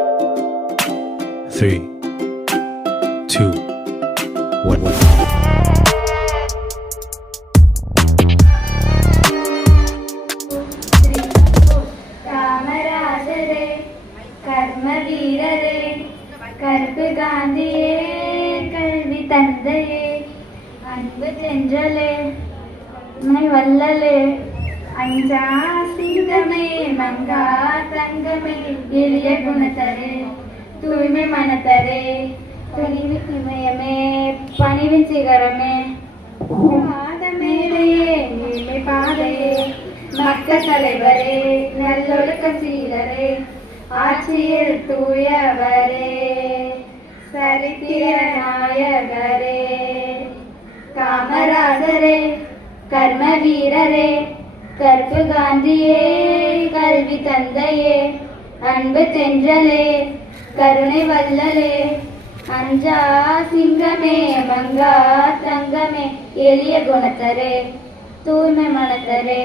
3, 2, 1. காமராஜரே கர்ம வீரரே கருப்பு காந்தியே கல்வி தந்தையே அன்பு தென்றலே வல்லலே அஞ்சா சிங்கமே மங்கா தங்கமே எளிய குணத்தரே தூய்மை மனத்தரே துணிவு இமயமே பணிவின் சிகரமே பாதமேலையே ஏழை பாதையே மக்கள் தலைவரே நல்லொழுக்க சீலரே ஆட்சியில் தூயவரே சரித்திர நாயகரே காமராஜரே கர்ம வீரரே கருப்பு காந்தியே கல்வி தந்தையே அன்பு தென்றலே கருணை வல்லலே அஞ்சா சிங்கமே மங்கா தங்கமே எளிய குணத்தரே தூய்மை மனத்தரே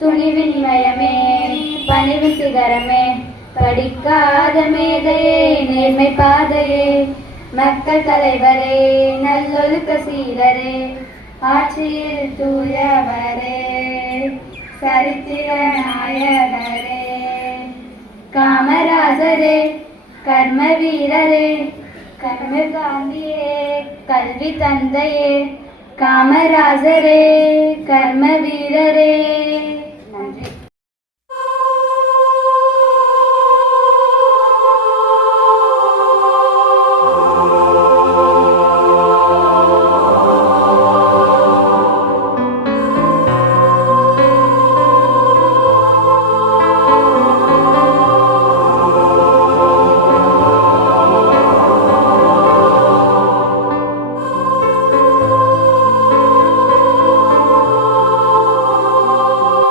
துணிவின் மயமே பணிவின் சிகரமே படிக்காத மேதையே நேர்மை பாதையே மக்கள் தலைவரே நல்லொழுக்க சீலரே ஆட்சியில் தூயவரே சரித்திர நாயகரே காமராஜரே கர்ம வீரரே கர்ம காந்தியே கல்வி தந்தையே காமராஜரே கர்ம வீரரே